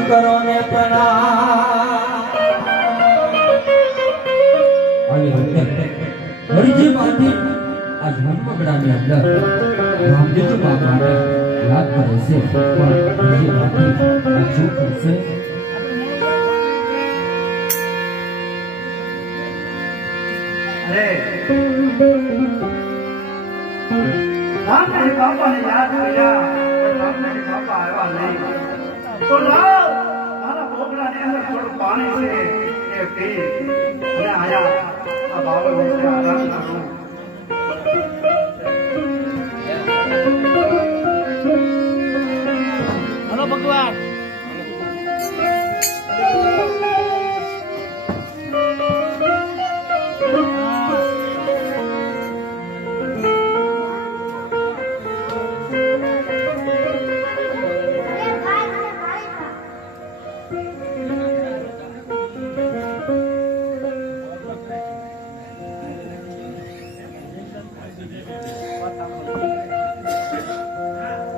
કરો ને પ્રણામ હરિજી માંથી આ જન્મગડાની અંદર રામદેવ બાબાને યાદ કરે છે પણ હરિજી માંથી આ શું કરશે અરે રામદેવ બાબાને યાદ કર્યા પણ રામદેવ બાબા આવ્યા નહીં તો લાવ આના બોગડાની અંદર થોડું પાણી છે એ પી અને આયા આ બાબા વિશે આરામ કરું હલો ભગવાન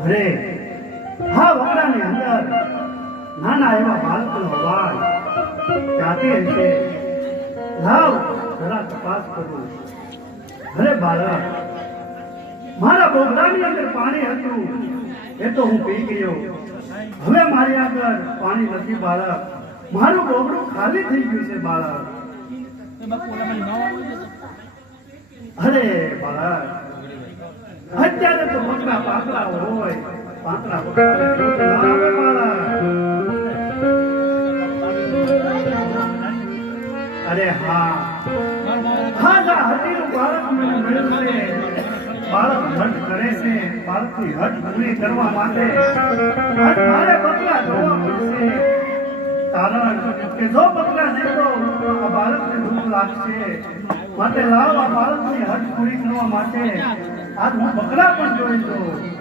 અરે હા વગડાની અંદર નાના એવા બાળકનો અવાજ જાતી હશે લાવ જરા તપાસ કરું અરે બાળક મારા બોગડાની અંદર પાણી હતું એ તો હું પી ગયો હવે મારી આગળ પાણી નથી બાળક મારું બોગડું ખાલી થઈ ગયું છે બાળક અરે બાળક અત્યારે તો મોટા પાતળા હોય પાતળા અરે હા હા જા હતીનું બાળક મને મળ્યું છે બાળક હટ કરે છે બાળકની હટ પૂરી કરવા માટે મારે પગલા જોવા પડશે કારણ કે જો પગલા દેતો આ બાળકને દુઃખ લાગશે માટે લાવ આ બાળકની હટ પૂરી કરવા માટે આજ હું બકરા પણ જોઈ દઉં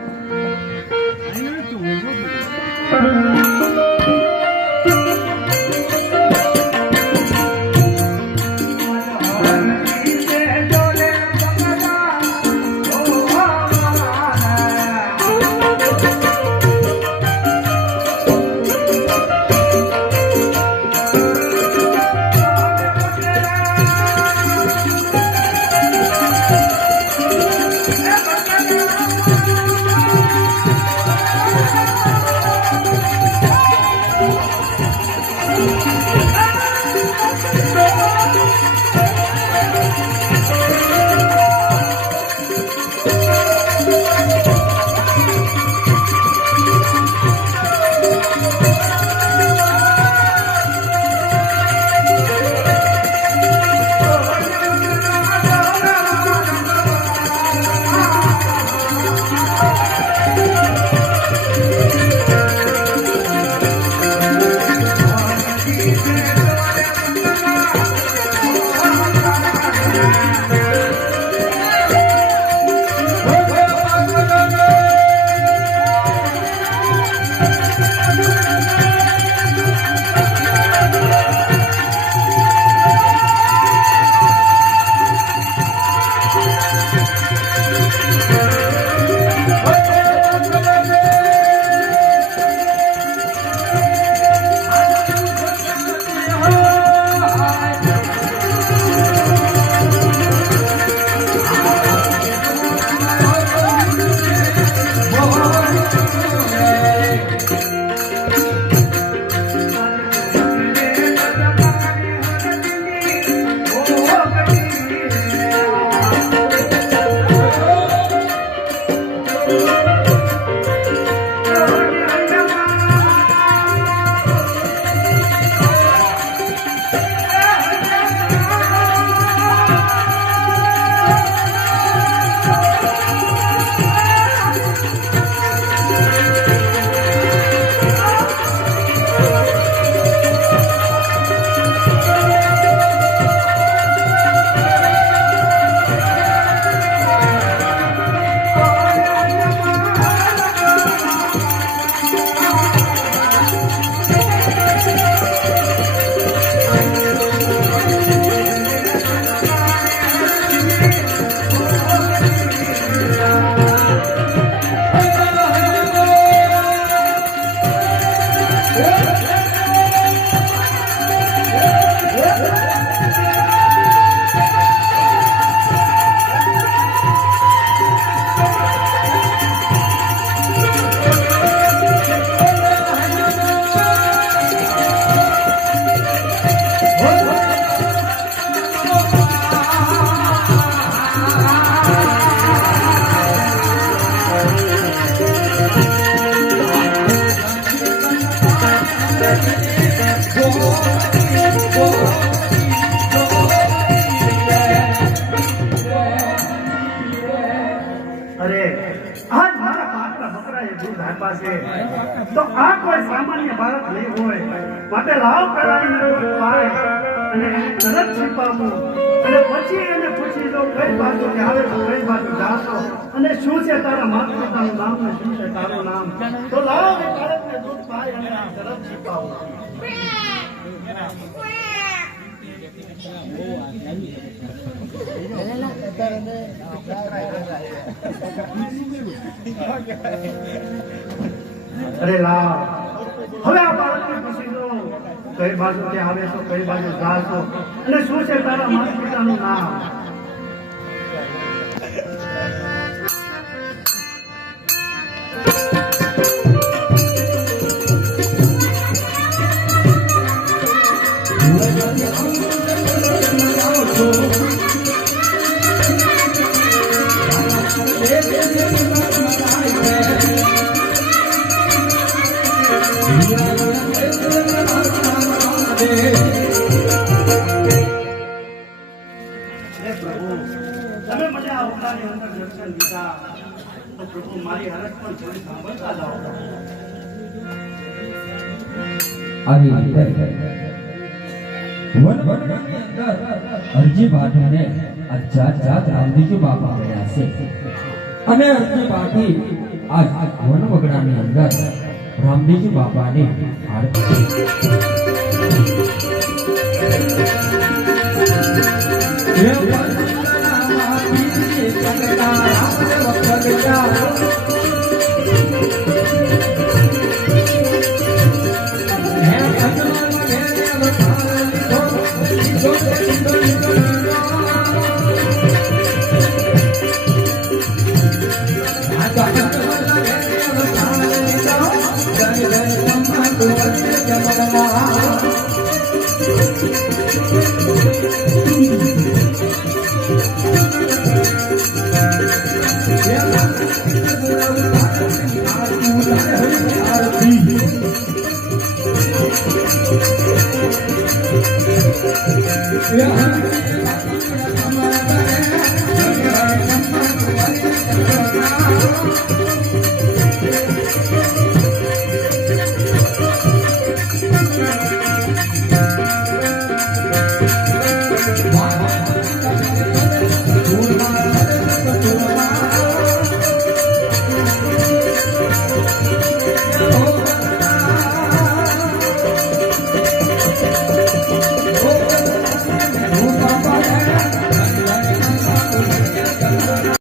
દૂધ આપ્યા છે તો આ કોઈ સામાન્ય બાળક નહીં હોય માટે લાવ કરાવીને દૂધ પાય અને એને તરત છીપાવવું અને પછી એને પૂછી દો કઈ બાજુ આવે તો કઈ બાજુ જાશો અને શું છે તારા માતા પિતાનું નામ ને શું છે તારું નામ તો લાવ એ બાળકને દૂધ પાય અને એને તરત છીપાવવું અરે લાવ હવે આ બાળકને પૂછી દો કઈ બાજુથી આવે છો કઈ બાજુ જાશો અને શું છે તારા માતા પિતાનું નામ તમે મને આ ઓરડાની અંદર દર્શન દીધા તો પ્રભુ મારી હરખ પણ થોડી સાંભળતા જાઓ આવી રીતે વનવગડાની અંદર અરજી બાંધીને આ જાત રામજીજી બાપા ગયા છે અને અરજી બાંધી આ વનવગડાની અંદર રામજીજી બાપાની આરતી Yeah.